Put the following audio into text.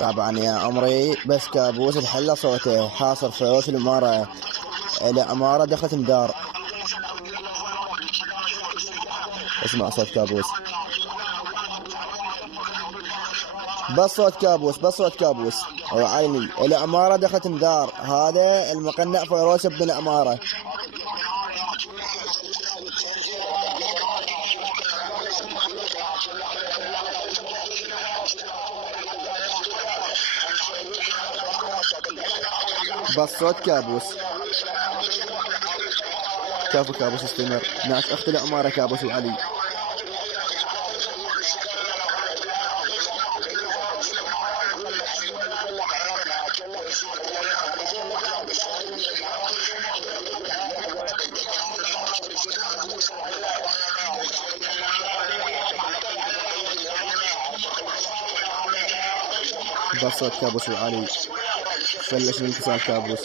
طبعا يا عمري بس كابوس الحلة صوته حاصر فيروز العمارة. العمارة دخلت مدار. اسمع صوت كابوس. بس صوت كابوس، بس صوت كابوس وعيني. العمارة دخلت مدار. هذا المقنع فيروز ابن العمارة. بس صوت كابوس. كفو كابوس استمر. ناس اخت العمارة كابوس وعلي. بس صوت كابوس وعلي. فلش الانتصار كابوس.